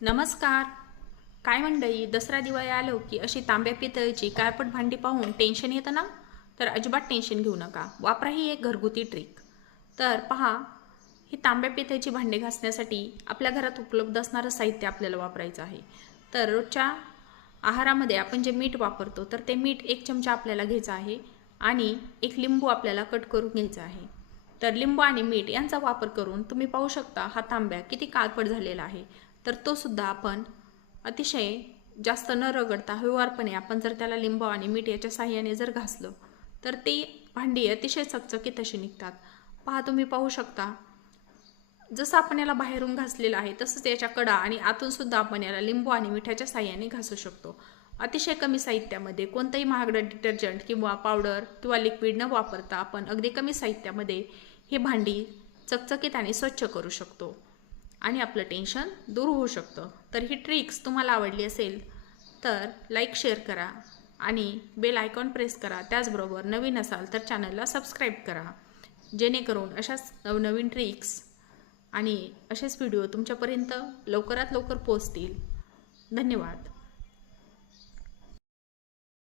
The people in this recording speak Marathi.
नमस्कार. काय मंडळी, दसरा दिवाळी आलो की अशी तांब्या पितळीची काळपट भांडी पाहून टेन्शन येतं ना? तर अजिबात टेन्शन घेऊ नका. वापरा ही एक घरगुती ट्रिक. तर पहा, ही तांब्या पितळीची भांडी घासण्यासाठी आपल्या घरात उपलब्ध असणारं साहित्य आपल्याला वापरायचं आहे. तर रोजच्या आहारामध्ये आपण जे मीठ वापरतो, तर ते मीठ 1 चमचा आपल्याला घ्यायचं आहे आणि एक लिंबू आपल्याला कट करून घ्यायचा आहे. तर लिंबू आणि मीठ यांचा वापर करून तुम्ही पाहू शकता हा तांब्या किती काळपट झालेला आहे. तर तो सुद्धा आपण अतिशय जास्त न रगडता हळुवारपणे आपण जर त्याला लिंबू आणि मीठ याच्या साहाय्याने जर घासलं तर ती भांडी अतिशय चकचकीत अशी निघतात. पहा, तुम्ही पाहू शकता, जसं आपण याला बाहेरून घासलेलं आहे तसंच याच्या कडा आणि आतून सुद्धा आपण याला लिंबू आणि मिठाच्या साहाय्याने घासू शकतो. अतिशय कमी साहित्यामध्ये कोणतंही महागडं डिटर्जंट किंवा पावडर किंवा लिक्विड न वापरता आपण अगदी कमी साहित्यामध्ये ही भांडी चकचकीत आणि स्वच्छ करू शकतो आणि आपलं टेन्शन दूर होऊ शकतं. तर ही ट्रिक्स तुम्हाला आवडली असेल तर लाईक शेअर करा आणि बेल आयकॉन प्रेस करा. त्याचबरोबर नवीन असाल तर चॅनलला सबस्क्राईब करा, जेणेकरून अशाच नवनवीन ट्रिक्स आणि असेच व्हिडिओ तुमच्यापर्यंत लवकरात लवकर पोहोचतील. धन्यवाद.